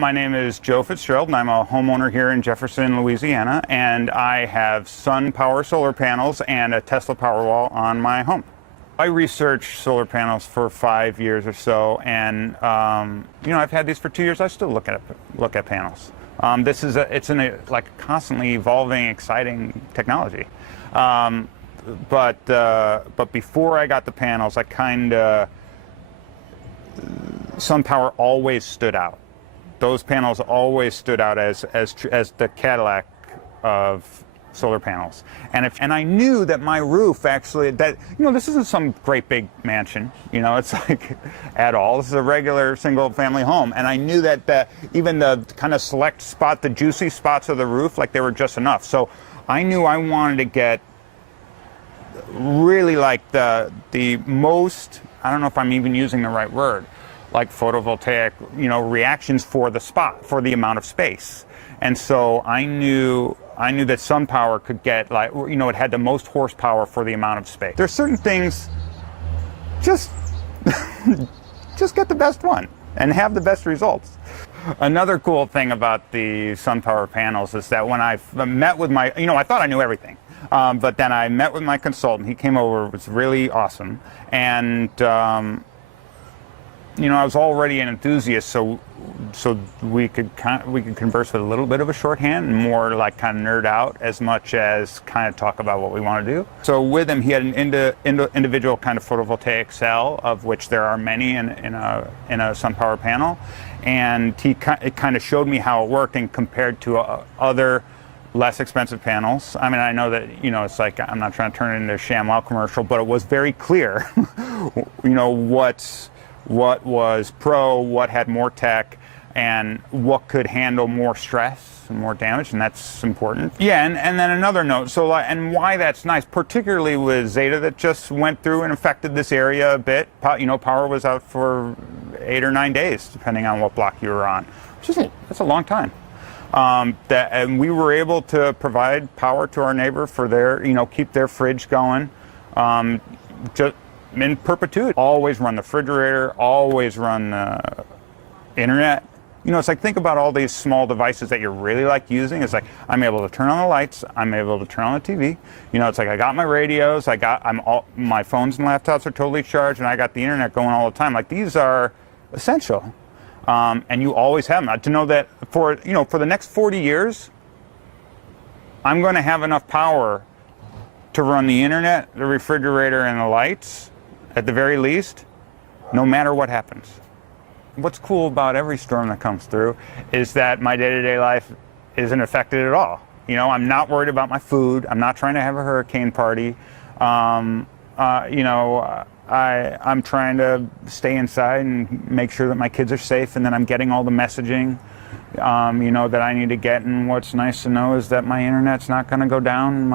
My name is Joe Fitzgerald, and I'm a homeowner here in Jefferson, Louisiana, and I have SunPower solar panels and a Tesla Powerwall on my home. I researched solar panels for 5 years or so, and I've had these for 2 years. I still look at panels. It's a constantly evolving, exciting technology. But before I got the panels, SunPower always stood out. Those panels always stood out as the Cadillac of solar panels. And I knew that my roof actually, this isn't some great big mansion, it's like at all. This is a regular single family home. And I knew that even the kind of select spot, the juicy spots of the roof, like they were just enough. So I knew I wanted to get really like the most, I don't know if I'm even using the right word, like photovoltaic, reactions for the spot, for the amount of space. And so I knew that SunPower could get it had the most horsepower for the amount of space. There's certain things, just get the best one and have the best results. Another cool thing about the SunPower panels is that when I met with my, I thought I knew everything. But then I met with my consultant. He came over, it was really awesome. And, I was already an enthusiast, so we could converse with a little bit of a shorthand and more like kind of nerd out as much as kind of talk about what we want to do. So with him, he had an individual kind of photovoltaic cell, of which there are many in a SunPower panel, and it kind of showed me how it worked and compared to other less expensive panels. I mean, I know that, it's like, I'm not trying to turn it into a ShamWow commercial, but it was very clear, what was pro, what had more tech, and what could handle more stress and more damage, and that's important. Yeah, and then another note, and why that's nice, particularly with Zeta that just went through and affected this area a bit. Power was out for 8 or 9 days, depending on what block you were on. That's a long time. And we were able to provide power to our neighbor for their, keep their fridge going, just in perpetuity. Always run the refrigerator, always run the internet. It's like, think about all these small devices that you're really using. It's like, I'm able to turn on the lights, I'm able to turn on the TV. It's like, I got my radios, my phones and laptops are totally charged, and I got the internet going all the time. Like, these are essential. And you always have them. To know that for the next 40 years, I'm going to have enough power to run the internet, the refrigerator, and the lights, at the very least, no matter what happens. What's cool about every storm that comes through is that my day-to-day life isn't affected at all. I'm not worried about my food. I'm not trying to have a hurricane party. I'm trying to stay inside and make sure that my kids are safe, and then I'm getting all the messaging, that I need to get. And what's nice to know is that my internet's not going to go down,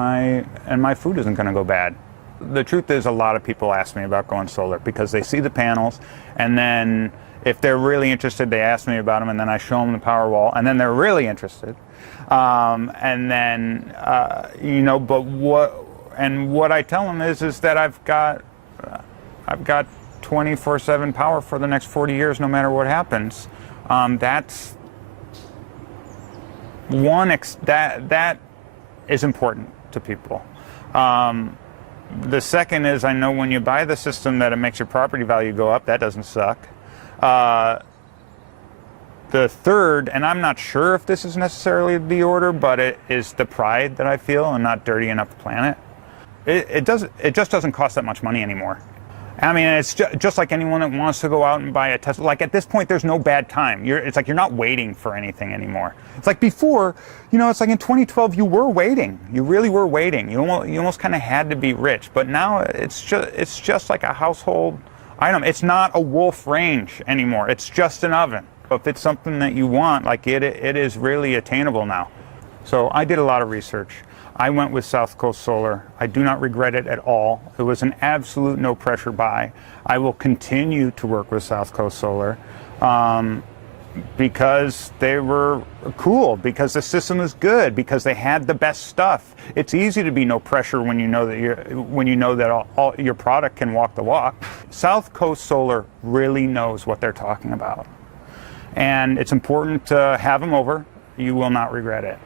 and my food isn't going to go bad. The truth is, a lot of people ask me about going solar because they see the panels, and then if they're really interested, they ask me about them, and then I show them the Powerwall, and then they're really interested. And then, but what I tell them is that I've got 24/7 power for the next 40 years, no matter what happens. That's one that is important to people. The second is, I know when you buy the system that it makes your property value go up. That doesn't suck. The third, and I'm not sure if this is necessarily the order, but it is the pride that I feel in not dirtying up the planet. It just doesn't cost that much money anymore. I mean, it's just like anyone that wants to go out and buy a Tesla. Like, at this point, there's no bad time. It's like you're not waiting for anything anymore. It's like before, it's like in 2012, you were waiting. You really were waiting. You almost kind of had to be rich. But now it's just like a household item. It's not a Wolf range anymore. It's just an oven. If it's something that you want, it is really attainable now. So I did a lot of research. I went with South Coast Solar. I do not regret it at all. It was an absolute no-pressure buy. I will continue to work with South Coast Solar because they were cool, because the system is good, because they had the best stuff. It's easy to be no pressure when you know that all your product can walk the walk. South Coast Solar really knows what they're talking about. and it's important to have them over. You will not regret it.